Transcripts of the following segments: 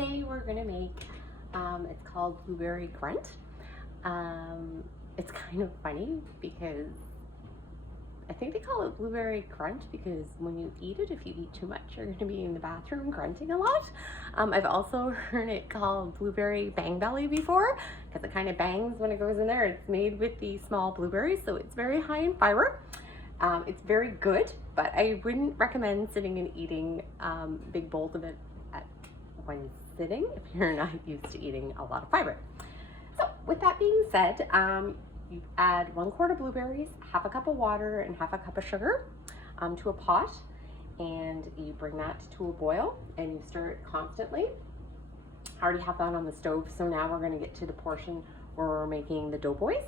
today we're gonna make, it's called blueberry grunt. It's kind of funny because I think they call it blueberry grunt because when you eat it, if you eat too much, you're gonna be in the bathroom grunting a lot. I've also heard it called blueberry bang belly before because it kind of bangs when it goes in there. It's made with the small blueberries, so it's very high in fiber. It's very good, but I wouldn't recommend sitting and eating big bowls of it when sitting if you're not used to eating a lot of fiber. So with that being said, you add 1 quart of blueberries, half a cup of water, and half a cup of sugar to a pot, and you bring that to a boil and you stir it constantly. I already have that on the stove, so now we're going to get to the portion where we're making the doughboys.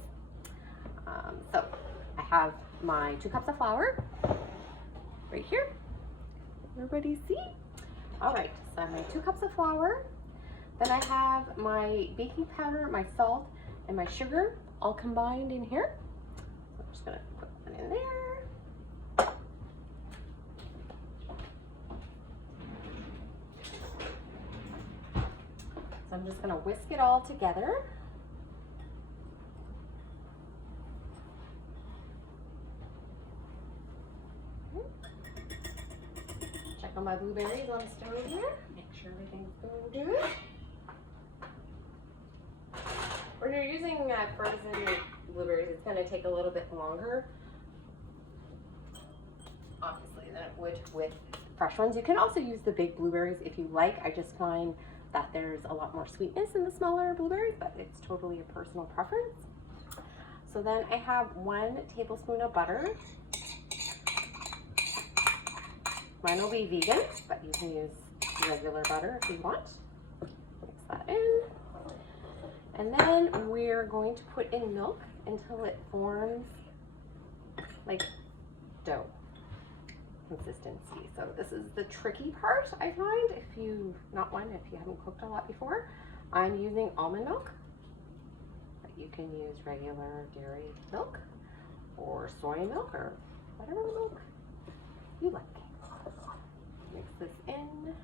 So I have my 2 cups of flour right here. Everybody see? All right, so I have my 2 cups of flour. Then I have my baking powder, my salt, and my sugar all combined in here. So I'm just gonna put one in there. So I'm just gonna whisk it all together. Check on my blueberries on the stove here. Make sure everything's going good. When you're using frozen blueberries, it's going to take a little bit longer, obviously, than it would with fresh ones. You can also use the big blueberries if you like. I just find that there's a lot more sweetness in the smaller blueberries, but it's totally a personal preference. So then I have 1 tablespoon of butter. Mine will be vegan, but you can use regular butter if you want. Mix that in. And then we're going to put in milk until it forms like dough consistency. So this is the tricky part, I find, if you haven't cooked a lot before. I'm using almond milk, but you can use regular dairy milk or soy milk or whatever milk you like. Mix this in.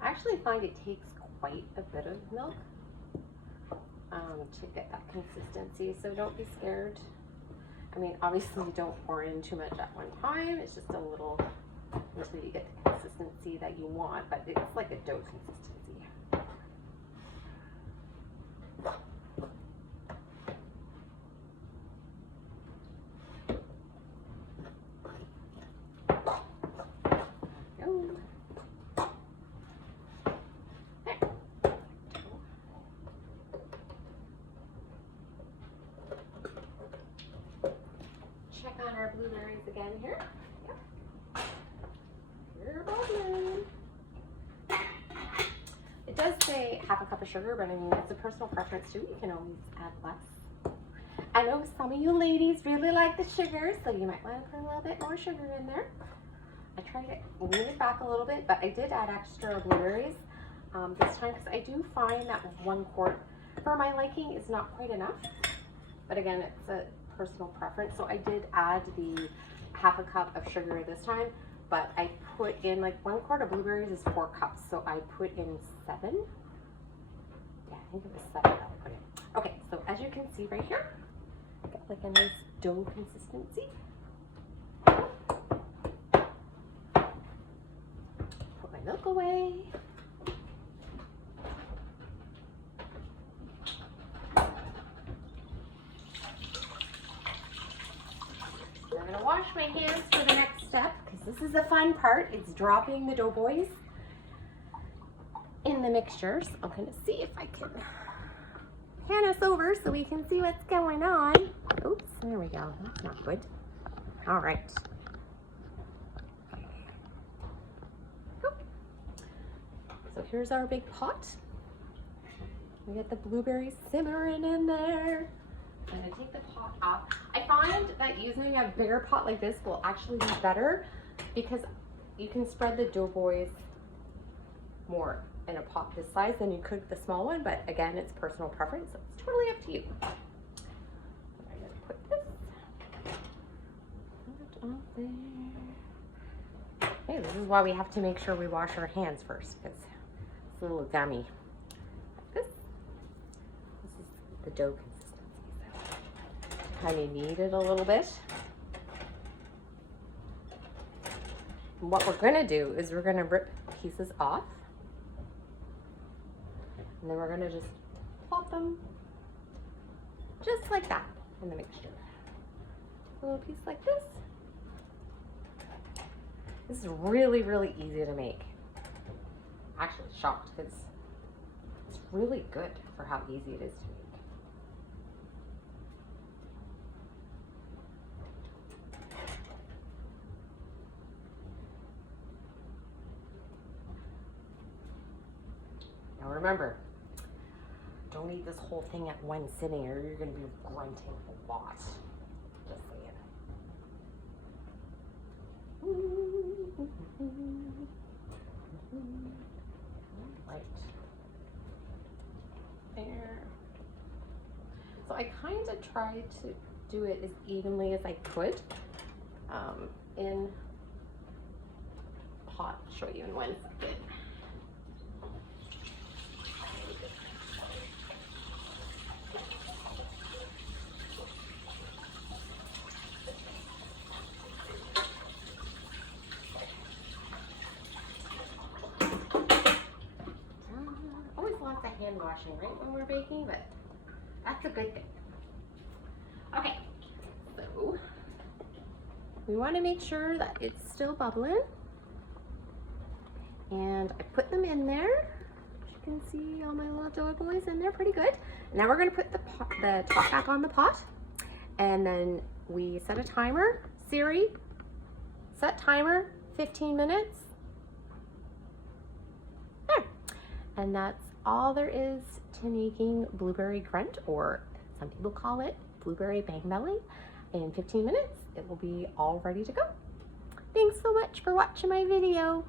I actually find it takes quite a bit of milk to get that consistency, so don't be scared. I mean, obviously don't pour in too much at one time. It's just a little until you get the consistency that you want, but it's like a dough consistency. Check on our blueberries again here. Yep. You're bubbling. It does say half a cup of sugar, but I mean, it's a personal preference too. You can always add less. I know some of you ladies really like the sugar, so you might want to put a little bit more sugar in there. I tried to wean it back a little bit, but I did add extra blueberries this time because I do find that 1 quart for my liking is not quite enough. But again, it's a personal preference, so I did add the half a cup of sugar this time, but I put in like 1 quart of blueberries is 4 cups, so I put in 7. Yeah, I think it was 7 that I put in. Okay, so as you can see right here, got like a nice dough consistency. Put my milk away. I'm going to wash my hands for the next step because this is the fun part. It's dropping the doughboys in the mixture. So I'm going to see if I can pan us over so we can see what's going on. Oops, there we go. That's not good. All right. So here's our big pot. We got the blueberries simmering in there. I'm going to take the pot off. I find that using a bigger pot like this will actually be better because you can spread the doughboys more in a pot this size than you could the small one, but again, it's personal preference, so it's totally up to you. I'm gonna put this on there. Okay, this is why we have to make sure we wash our hands first, because it's a little gummy. Like this. This is the dough consistency, so kind of knead it a little bit. And what we're gonna do is we're gonna rip pieces off, and then we're gonna just plop them just like that in the mixture. A little piece like this. This is really, really easy to make. I'm actually shocked because it's really good for how easy it is to make. Now remember, don't eat this whole thing at one sitting or you're going to be grunting a lot. Just saying. Right there. So I kind of tried to do it as evenly as I could in pot. I'll show you in 1 second. Lots of hand washing, right, when we're baking, but that's a good thing. Okay, so we want to make sure that it's still bubbling, and I put them in there. As you can see, all my little doughboys in there, pretty good. Now we're going to put the top back on the pot, and then we set a timer. Siri, set timer 15 minutes. There, and that's all there is to making blueberry grunt, or some people call it blueberry bang belly. In 15 minutes, it will be all ready to go. Thanks so much for watching my video.